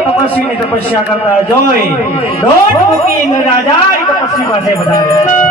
તપસ્વીની તપસ્યા કરતા જોઈ દોઢ મૂકી ઇન્દ્ર રાજા તપસ્વી પાસે વધારે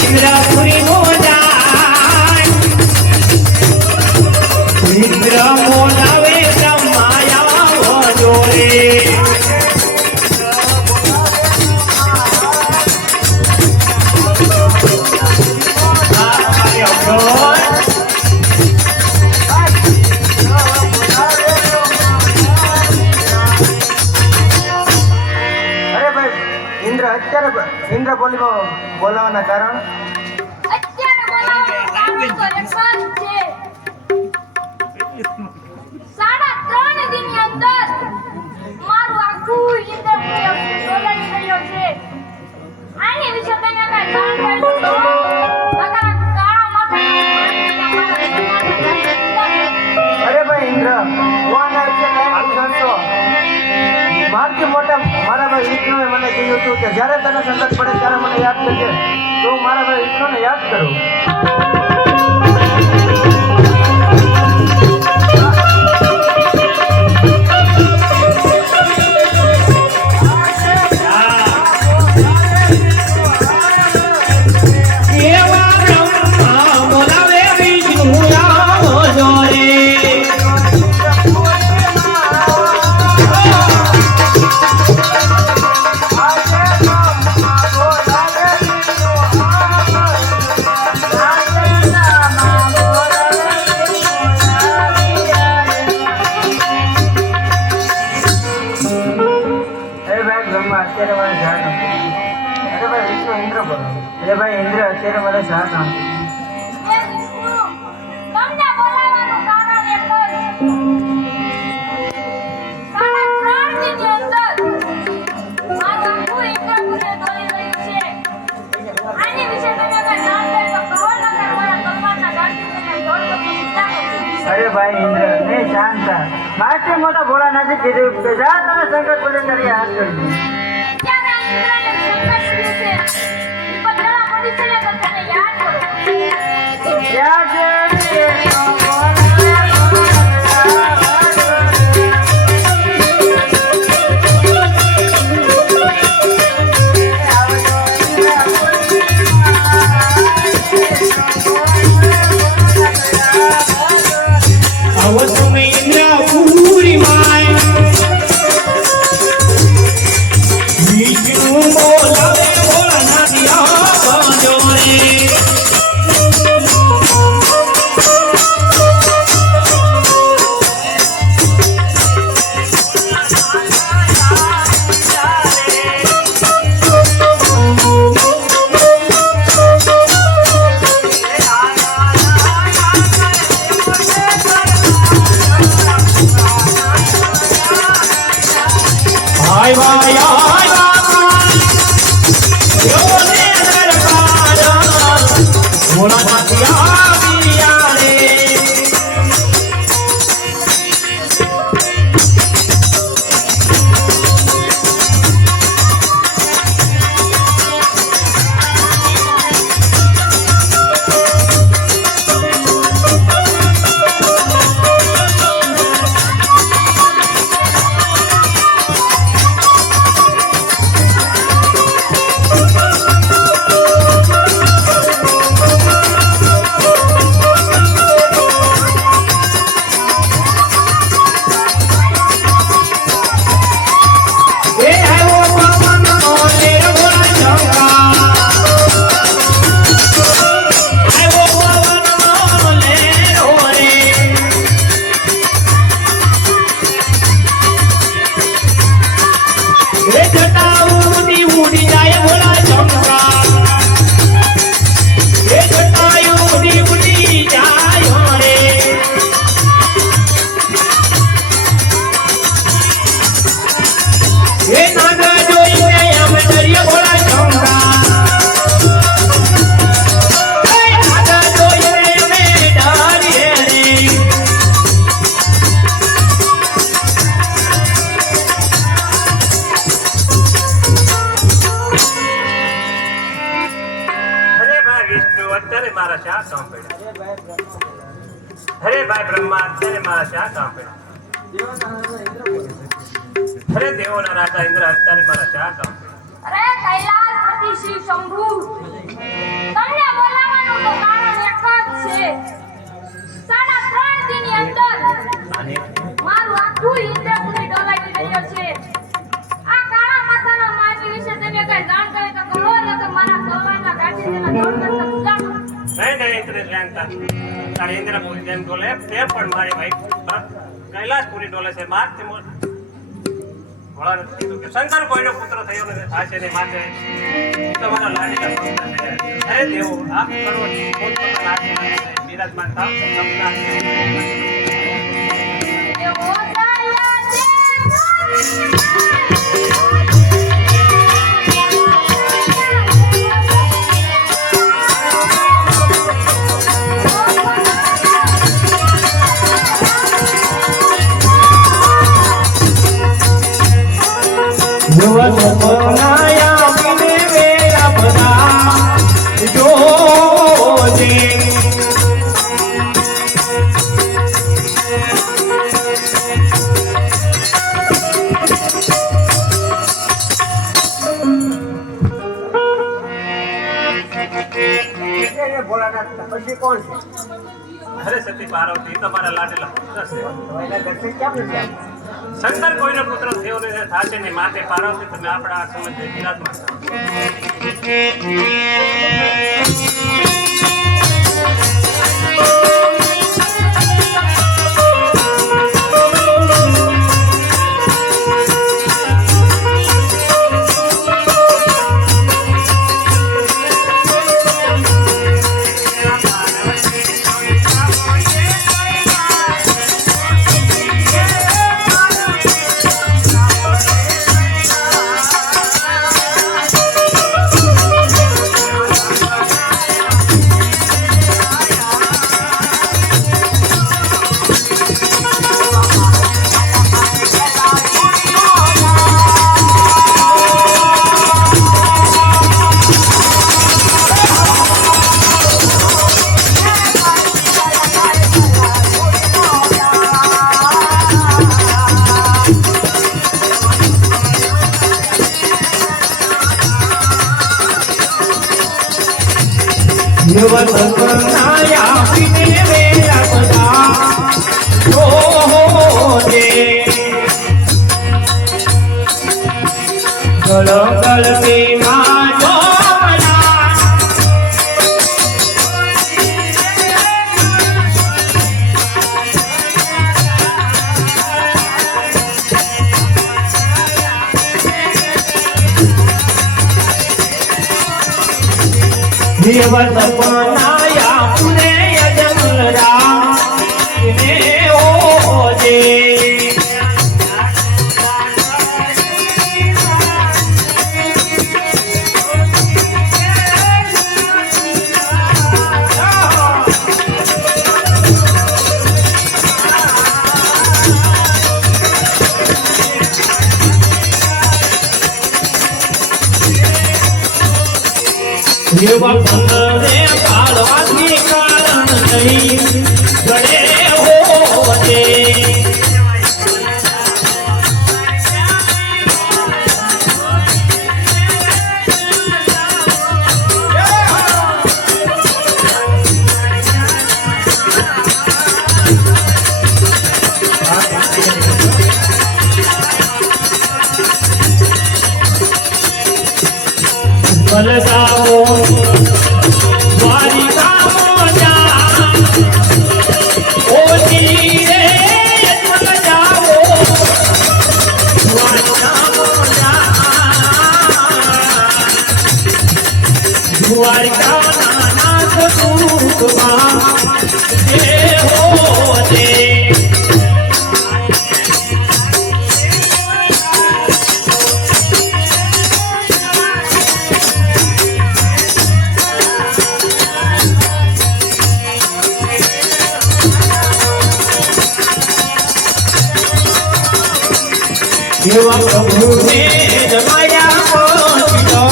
इंद्र बोलावाना कारण અત્યારે બોલાવવાનું કારણ તો એક જ છે 3.5 દિનની અંદર મારું આખું ઇન્દ્રપુર ડોલાઈ રહ્યો છે આની વિશે તને કઈ જાણ કરી તો કાકા કાળા માથા अरे भाई इंद्र वाना છે કાઈ જાણતો મારથી મોટા મારા ભાઈ વિષ્ણુએ મને કહ્યું હતું કે જ્યારે તને સંકટ પડે ત્યારે મને યાદ કરજે તો હું મારા ભાઈ વિષ્ણુને યાદ કરું अरे भाई इंद्र અત્યારે મને સાથ આપો એ વિષ્ણુ તમને બોલાવવાનું કારણ એક જ 3.5 દિનની અંદર મારું આખું ઇન્દ્રપુર ડોલી રહ્યું છે આની વિશે તને કઈ જાણ કરી તો કહો ન કે મારા તલવારના ગાંઠી મને દોડતો પૂછતા अरे भाई इंद्र मैं जानता माटे मोटा बोला નથી કીધું કે જા તને સંકટ પડે ત્યારે યાદ કરજો ત્યારે ઇન્દ્રને સંકટ પડ્યું છે વિપદના મનુષ્યને તો તને યાદ કરો યાદ છે અત્યારે મારા શા કામ પડ્યા? અરે ભાઈ બ્રહ્મા અત્યારે મારા શા કામ પડ્યા? અરે દેવોના રાજા ઇન્દ્ર અત્યારે મારા શા કામ પડ્યા? અરે કૈલાસપતિ શ્રી શંભુ, તમને બોલાવવાનું તો કારણ એક જ છે. 3.5 દિનની અંદર મારું આખું ઇન્દ્રપુરી ડોલાવી રહ્યો છે. આ કાળા માથાના માજી વિશે તમે કઈ જાણ કરી તો કહો, નકર મારા તલવારના કાઢી તેના દોડ કરતા જાઓ. નહીં ઇન્દ્ર જાણતા તારે ઇન્દ્રપુરી જેમ ડોલે તે પણ મારી ભાઈ કૈલાસપુરી ડોલે છે. મારથી ભોળા નથી કીધું કે શંકર કોઈનો પુત્ર થયો નથી, થશે ને માથે તમારા લાડીલા પુત્ર છે. અરે દેવો આપ કરો પોતપોતાના હાથમાં બિરાજમાન થાવ સપના દેવો દયા દેવો. પછી કોણ છે? અરે સતી પાર્વતી તમારા લાડેલા પુત્ર છે. એના દર્શન કેમ નથી? શંકર કોઈનો પુત્ર થયો નથી, થશે ને માથે પાર્વતી તમે આપણા આ સમજે બિરાજમાન થાવ. એવા પંદરે પાડવાથી કારણ નહીં ઘડે હોવતે. બલગાવો દ્વારિકામાં જા ઓજી રે બલગાવો દ્વારિકામાં જા દ્વારિકાના નાથ દૂતમાં જે હોતે. એવા પ્રભુને જમાયા પહોંચતો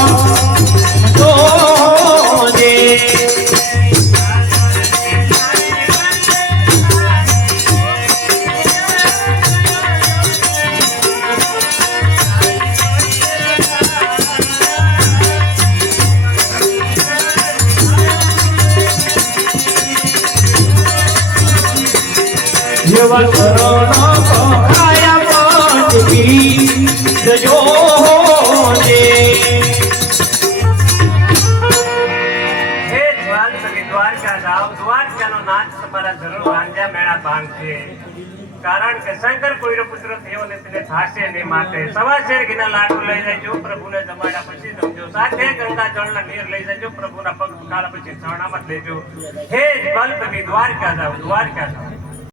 જોજે. એવા ચરણો પખાયા જજો હોજે. હે જ્વાલ સખી દ્વારકા જાઓ, દ્વારકાનો નાથ તમારા જરૂર વાંધ્યા મેળા ભાંગશે. કારણ કે શંકર કોઈનો પુત્ર થયો ને તેને થાશે નહીં માટે સવા શેર ઘીના લાડુ લઈ જજો, પ્રભુને જમાડ્યા પછી જમજો. સાથે ગંગા જળના નીર લઈ જજો, પ્રભુના પગ કાળા પછી ચરણામાં લેજો. હે જ્વાલ સખી દ્વારકા જાઓ, દ્વારકા જાઓ.